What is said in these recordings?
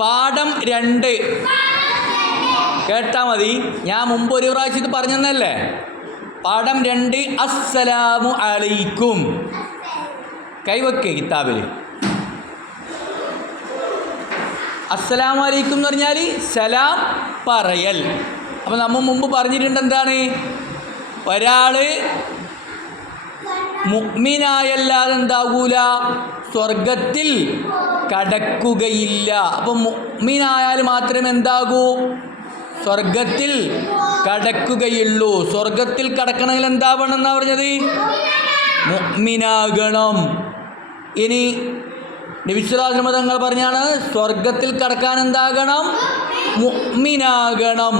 പാഠം 2 കേട്ടാ മതി. ഞാൻ മുമ്പ് ഒരു പ്രാവശ്യം ഇത് പറഞ്ഞല്ലേ. പാഠം 2 അസ്സലാമു അലൈക്കും. കൈവയ്ക്ക് കിതാബിൽ. അസ്സലാമു അലൈക്കും എന്ന് പറഞ്ഞാൽ സലാം പറയൽ. അപ്പം നമ്മൾ മുമ്പ് പറഞ്ഞിട്ടുണ്ട് എന്താണ്, ഒരാൾ മുഅ്മിനായല്ലാതെ എന്താകൂല, സ്വർഗത്തിൽ കടക്കുകയില്ല. അപ്പം മുഅ്മിനായാൽ മാത്രമേ എന്താകൂ, സ്വർഗത്തിൽ കടക്കുകയുള്ളൂ. സ്വർഗത്തിൽ കടക്കണമെങ്കിൽ എന്താവണം എന്നാണ് പറഞ്ഞത്, മുഅ്മിനാകണം. ഇനി നബി സല്ലല്ലാഹു അലൈഹി വസല്ലം തങ്ങൾ പറഞ്ഞാണ് സ്വർഗത്തിൽ കടക്കാൻ എന്താകണം, മുഅ്മിനാകണം.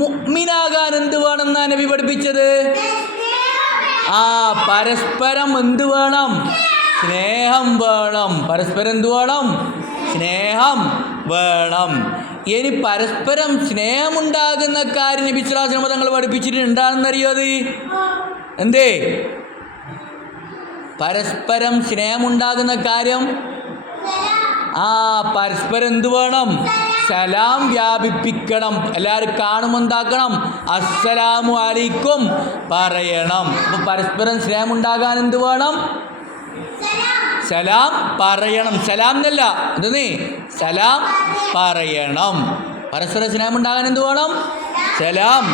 മുഅ്മിനാകാൻ എന്ത് വേണമെന്നാണ് നബി പഠിപ്പിച്ചത്, പരസ്പരം എന്ത് വേണം, സ്നേഹം വേണം. പരസ്പരം എന്ത് വേണം, സ്നേഹം വേണം. ഇനി പരസ്പരം സ്നേഹമുണ്ടാകുന്ന കാര്യം നബി സല്ലല്ലാഹു അലൈഹി വസല്ലം തങ്ങൾ പഠിപ്പിച്ചിട്ടുണ്ടാകുന്നറിയോ? അത് എന്തേ, പരസ്പരം സ്നേഹമുണ്ടാകുന്ന കാര്യം പരസ്പരം എന്ത് വേണം, സലാം വ്യാപിപ്പിക്കണം. എല്ലാവരും കാണുമ്പോൾ എന്താക്കണം, അസ്സലാമു അലൈക്കും പറയണം. അപ്പോൾ പരസ്പരം സ്നേഹമുണ്ടാകാൻ എന്ത് വേണം, സലാം പറയണം. സലാം എന്നല്ല, എന്തേ, സലാം പറയണം. പരസ്പര സ്നേഹമുണ്ടാകാൻ എന്ത് വേണം, സലാം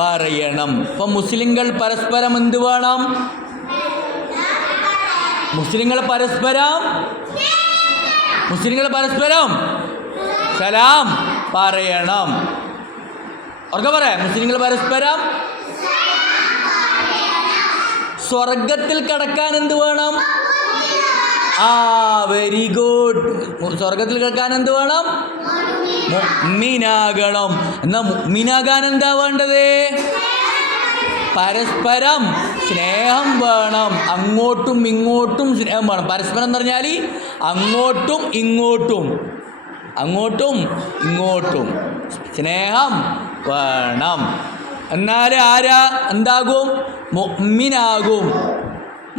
പറയണം. അപ്പം മുസ്ലിങ്ങൾ പരസ്പരം എന്ത് വേണം, മുസ്ലിങ്ങൾ പരസ്പരം സലാം പറയണം. ഓർക്കെ പറയാം, മുസ്ലിങ്ങൾ പരസ്പരം. സ്വർഗത്തിൽ കടക്കാൻ എന്ത് വേണം, വെരി ഗുഡ്. സ്വർഗത്തിൽ കടക്കാൻ എന്ത് വേണം, മുഅ്മിനാകണം. എന്നാൽ മുഅ്മിനാകാൻ എന്താ വേണ്ടത്, പരസ്പരം സ്നേഹം വേണം. അങ്ങോട്ടും ഇങ്ങോട്ടും സ്നേഹം വേണം. പരസ്പരം എന്ന് പറഞ്ഞാൽ അങ്ങോട്ടും ഇങ്ങോട്ടും സ്നേഹം വേണം. എന്നാൽ ആരാ എന്താകും, മുഅ്മിനാകും.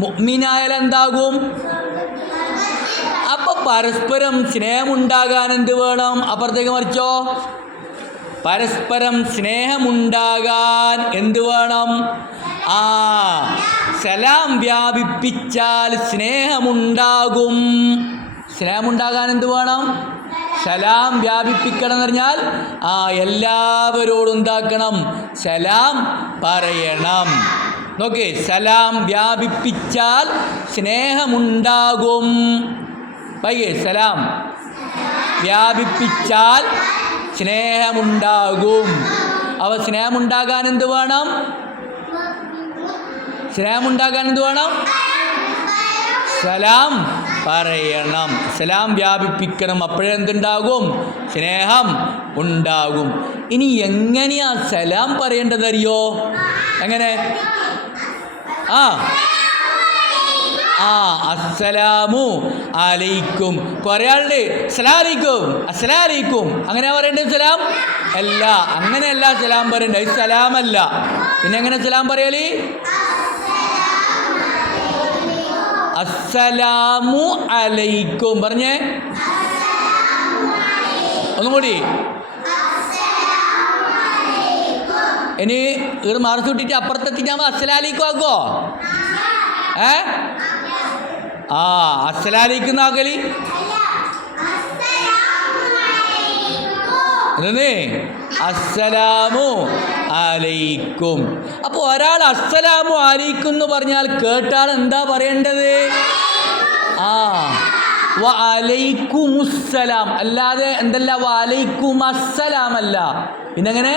മുഅ്മിനായാൽ എന്താകും, അപ്പം പരസ്പരം സ്നേഹമുണ്ടാകാൻ എന്ത് വേണം, അപ്പുറത്തേക്ക് മറിച്ചോ, പരസ്പരം സ്നേഹമുണ്ടാകാൻ എന്ത് വേണം, സലാം വ്യാപിപ്പിച്ചാൽ സ്നേഹമുണ്ടാകും. സ്നേഹമുണ്ടാകാൻ എന്ത് വേണം, സലാം വ്യാപിപ്പിക്കണം എന്ന് പറഞ്ഞാൽ എല്ലാവരോടും എന്താക്കണം, സലാം പറയണം. നോക്കേ, സലാം വ്യാപിപ്പിച്ചാൽ സ്നേഹമുണ്ടാകും. സലാം വ്യാപിപ്പിച്ചാൽ സ്നേഹമുണ്ടാകും. അവ സ്നേഹമുണ്ടാകാൻ എന്ത് വേണം, സലാം പറയണം, സലാം വ്യാപിപ്പിക്കണം. അപ്പോഴേ എന്തുണ്ടാകും, സ്നേഹം ഉണ്ടാകും. ഇനി എങ്ങനെയാ സലാം പറയേണ്ടതറിയോ, എങ്ങനെ, അസ്സലാമു അലൈക്കും. കുറേ ആളുണ്ട് അസ്സലാമലൈക്കും അങ്ങനെയാ പറയേണ്ടത് സലാം അല്ല, അങ്ങനെയല്ല സലാം പറയേണ്ടത്. ഇത് സലാമല്ല. പിന്നെ എങ്ങനെ സലാം പറയല്, അസ്സലാമു അലൈക്കും. പറഞ്ഞേ ഒന്നും കൂടി. ഇനി ഇവിടെ മാർച്ച് വിട്ടിട്ട് അപ്പുറത്തെത്തിക്കാൻ അസ്സലാമലൈക്കും ആക്കോ, അസ്സലാമലൈക്കും ആക്കല് എന്നേ, അസ്സലാമു അലൈക്കും. അപ്പോൾ ഒരാൾ അസ്സലാമു അലൈക്കും എന്ന് പറഞ്ഞാൽ കേട്ടാൽ എന്താ പറയേണ്ടത്, വഅലൈക്കുമുസ്സലാം. അല്ലാതെ എന്തല്ല, വഅലൈക്കും അസ്സലാം അല്ല. പിന്നെങ്ങനെ,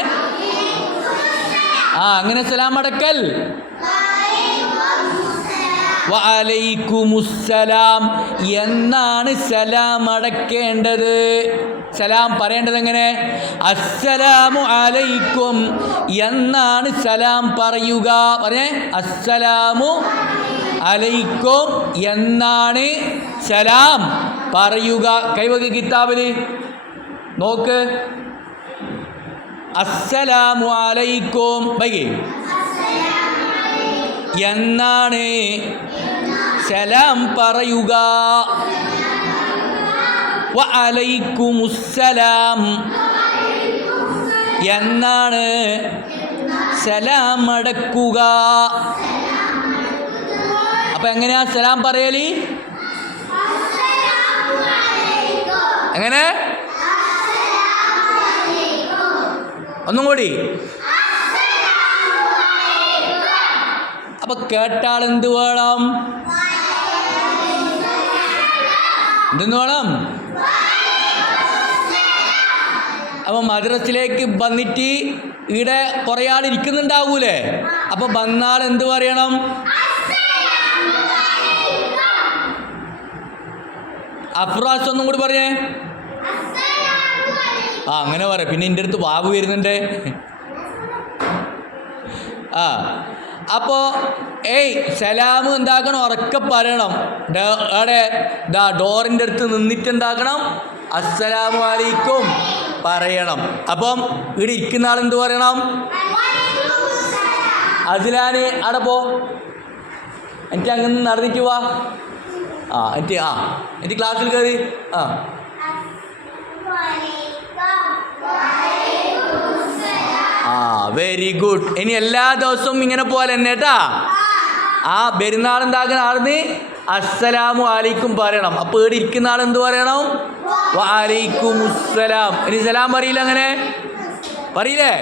അങ്ങനെ സലാം അടക്കൽ, വഅലൈക്കുമുസ്സലാം എന്നാണ് സലാം അടക്കേണ്ടത്. സലാം പറയേണ്ടത് എങ്ങനെ, അസ്സലാമു അലൈക്കും എന്നാണ് സലാം പറയുക. പറഞ്ഞേ, അസ്സലാമു അലൈക്കും എന്നാണ് സലാം പറയുക. കൈവക കിതാബിൽ നോക്ക്, അസ്സലാമു അലൈക്കും എന്നാണ് സലാം പറയുക. വഅലൈക്കുമുസ്സലാം എന്നാണ് സലാം അടക്കുക. അപ്പം എങ്ങനെയാ സലാം പറയല്? എങ്ങനെ? ഒന്നും കൂടി. അപ്പൊ കേട്ടാൾ എന്ത് വേണം? എന്തെന്ന് വേണം? അപ്പൊ മദ്രസിലേക്ക് വന്നിട്ട് ഇവിടെ കുറേ ആൾ ഇരിക്കുന്നുണ്ടാവൂലേ? അപ്പൊ വന്നാൾ എന്ത് പറയണം? അഫ്രാസ് ഒന്നും കൂടി പറഞ്ഞേ. ആ അങ്ങനെ പറയാം. പിന്നെ എൻ്റെ അടുത്ത് വാവ് വരുന്നുണ്ട്. ആ അപ്പോൾ സലാം എന്താക്കണം? ഉറക്കെ പറയണം. അവിടെ ഡോറിൻ്റെ അടുത്ത് നിന്നിട്ട് എന്താക്കണം? അസ്സലാമു അലൈക്കും പറയണം. അപ്പം ഇവിടെ ഇരിക്കുന്ന ആൾ എന്ത് പറയണം? അതിലാന് അവിടെ പോ, എനിക്ക് അങ്ങനെ നടന്നിട്ട് പോവാ. എനിക്ക് ക്ലാസ്സിൽ കയറി. Very good. ഇനി എല്ലാ ദിവസവും ഇങ്ങനെ പോലെ തന്നെ കേട്ടാ. പെരുന്നാൾ എന്താക്കുന്ന ആളിന് അസ്സലാമു അലൈക്കും പറയണം. അപ്പോൾ ഇവിടെ ഇരിക്കുന്ന ആൾ എന്ത് പറയണം? വഅലൈക്കുമുസ്സലാം. ഇനി സലാം പറയില്ല, അങ്ങനെ പറയില്ലേ?